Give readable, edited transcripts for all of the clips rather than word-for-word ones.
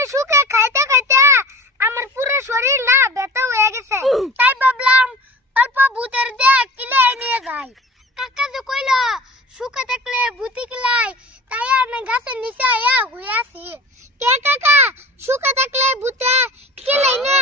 আমি সুখে খাইতে খাইতে আমার পুরো শরীর না ব্যথা হয়ে গেছে, তাই ভাবলাম অল্প ভূতের দেখ কিলে নিয়ে যাই। কাকা যে কইল সুখে থাকলে ভূতি কিলাই, তাই আমি গাছের নিচে আয়া হয়ে আছি। কে কাকা সুখে থাকলে ভূতে কিলাই না?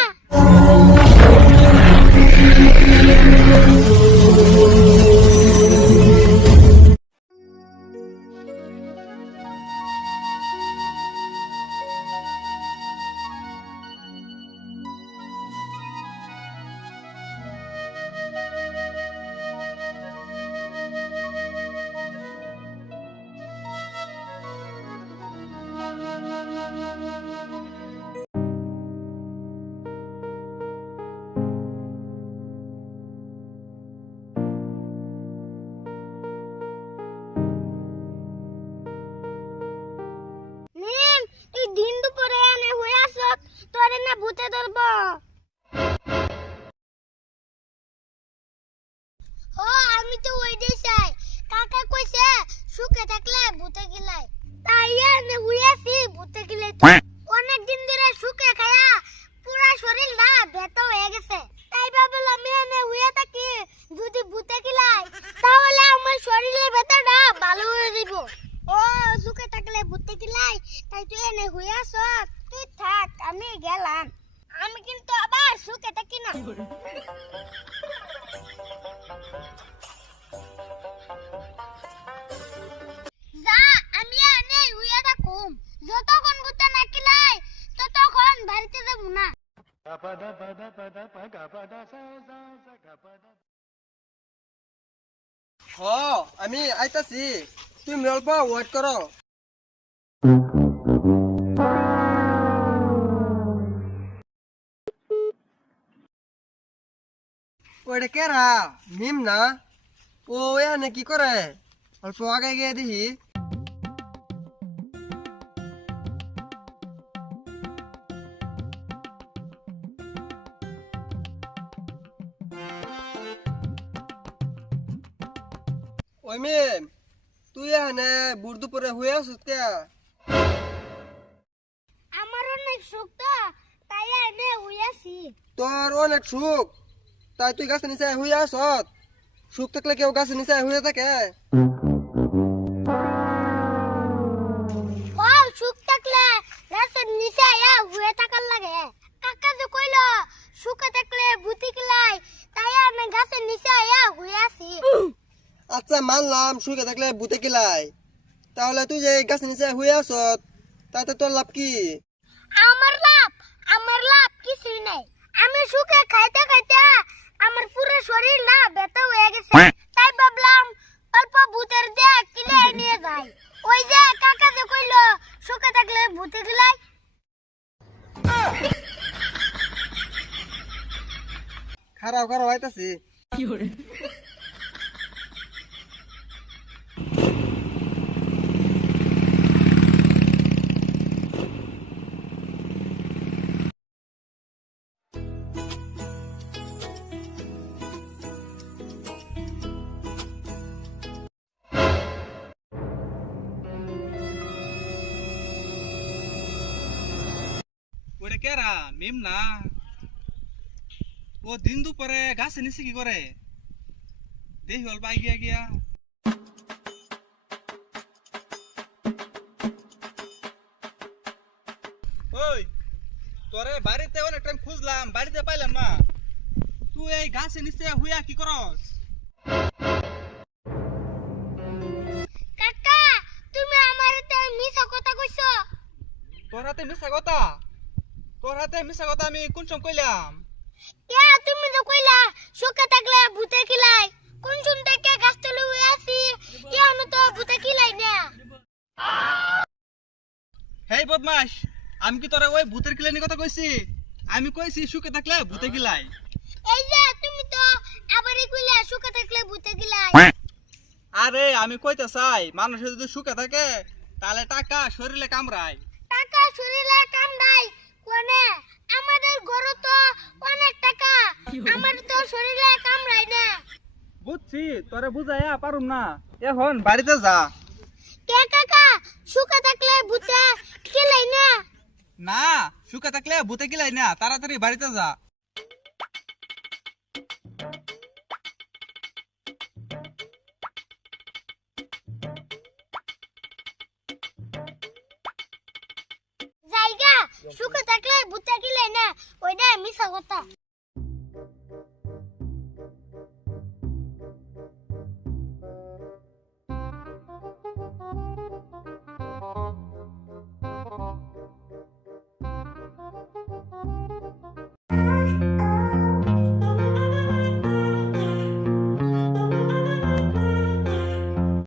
দিন দুপুরে এনে হয়ে আসত তোরে না ভূতে ধরব। ও আমি তো ওইটাই চাই। কাকা কইছে সুখে থাকলে ভূতে গিলাই, তাই এনে হয়ে আসি ভূতে গিলাই। অনেক দিন ধরে সুখে খায়া পুরা শরীর না ব্যথা হয়ে গেছে, তাই ভাবলাম এনে হয়ে থাকি যদি ভূতে গিলাই তাহলে আমার শরীরের ব্যথাটা ভালো হয়ে যাইব। ও সুখে থাকলে ভূতে গিলাই, তাই তুই এনে হয়ে আস। তুই থাক আমি গেলাম, আমি কিন্তু আবার সুখে থাকি না। যা আমি এনে হয়ে থাকুম, যতক্ষণ ভূতে না গিলাই ততক্ষণ বাড়িতে যাব না। আমি আইতাছি, তুমি অল্প ওয়েট করো। ওইটা কেরা মিম না? ও এখানে কি করে? অল্প আগে গিয়ে দেখি। ওই মিম, তুই এখানে বুড় দুপুরে হয়ে আসুস কে? আমার অনেক সুখ তো, তাই এনে হয়ে আছি। তোর অনেক সুখ, তাই তুই গাছের নিচে হয়ে আসত? সুখ থাকলে কেউ গাছের নিচে হয়ে থাকে? ও সুখ থাকলে গাছের নিচে আয়া হয়ে থাকার লাগে। কাকা যে কইল সুখে থাকলে ভূতি কিলাই, তাই আমি গাছের নিচে আয়া হয়ে আছি। আচ্ছা মানলাম সুখে থাকলে ভূতে কিলাই, তাহলে তুই যে গাছের নিচে হয়ে আসত তাতে তোর লাভ কি? আমার লাভ কিছুই নাই। আমি সুখে খাইতে খাইতে আমার পুরো শরীর না ব্যথা হয়ে গেছে, তাই ভাবলাম অল্প ভূতের দেখ কিলে নিয়ে যাই। ওই যে কাকা যে কইল সুখে থাকলে ভূতে কিলাই। খারাপ খারাপ আইতাছি। ওরে কেরা মিম না? ও দিন দুপুরে গাছে নিচে কি করে? দেখি অল্প গিয়া গিয়া। ওই তোরে বাড়িতে অনেক টাইম খুঁজলাম, বাড়িতে পাইলাম না। তুই এই গাছে নিচে হুইয়া কি করস? কাকা তুমি আমারে মিছা কথা কইছো। তোর হাতে মিশা কথা? তোর হাতে মিশা কথা আমি কোন সময় কইলাম? কে তুমি তো কইলা সুখে থাকলে ভূতে কিলাই, কোন শুন থেকে গাছ তলে হয়ে আছি, কেন তো ভূতে কিলাই না। হেই বদমাস, আমি কি তোরা ওই ভূতের কিলানি কথা কইছি? আমি কইছি সুখে থাকলে ভূতে কিলাই। এই যে তুমি তো আবারই কইলা সুখে থাকলে ভূতে কিলাই। আরে আমি কইতে চাই মানুষের যদি সুখে থাকে তাহলে টাকা শরীরে কামড়ায়। টাকা শরীরে কাম নাই কোনে? আমাদের ঘরে তো অনেক টাকা, আমার তো শরীরে কামড়াই না। বুঝছি, তোরে বুঝাইয়া পারুম না, এখন বাড়িতে যা। কে কাকা সুখে থাকলে ভূতে কিলাই না? না সুখে থাকলে ভূতে গিলাই না, তাড়াতাড়ি বাড়িতে যা। জায়গা সুখে থাকলে ভূতে গিলাই না, ওইটা মিছা কথা।